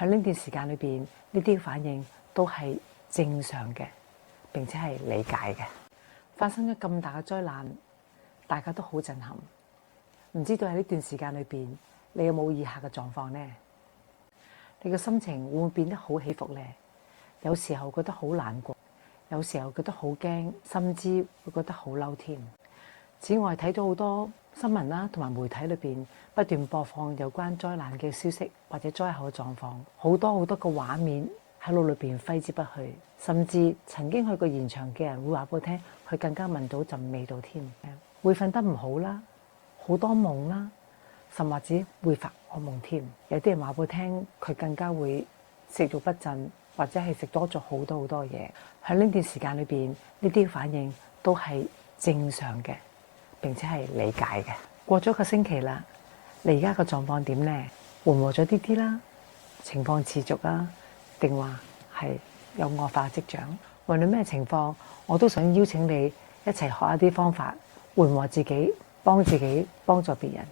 喺呢段時間裏邊，呢啲反應都係正常嘅，並且係理解嘅。發生咗咁大嘅災難，大家都好震撼。唔知道喺呢段時間裏邊，你有冇以下嘅狀況呢？你嘅心情會唔會變得好起伏呢？有時候覺得好難過，有時候覺得好驚，甚至會覺得好嬲添。此外，睇到好多新聞啦，同埋媒體裏邊不斷播放有關災難嘅消息或者災後嘅狀況，好多好多個畫面喺腦裏邊揮之不去，甚至曾經去過現場嘅人會話俾我聽，佢更加聞到陣味道添，會瞓得唔好啦，好多夢啦，甚或者會發惡夢添。有啲人話俾我聽，佢更加會食慾不振，或者係食多咗好多好多嘢。喺呢段時間裏邊，呢啲反應都係正常嘅，並且係理解嘅。過咗一個星期啦，你而家個狀況點呢？緩和咗啲啲啦，情況持續啊，定話係有惡化嘅跡象？無論咩情況，我都想邀請你一齊學一啲方法，緩和自己，幫自己，幫助別人。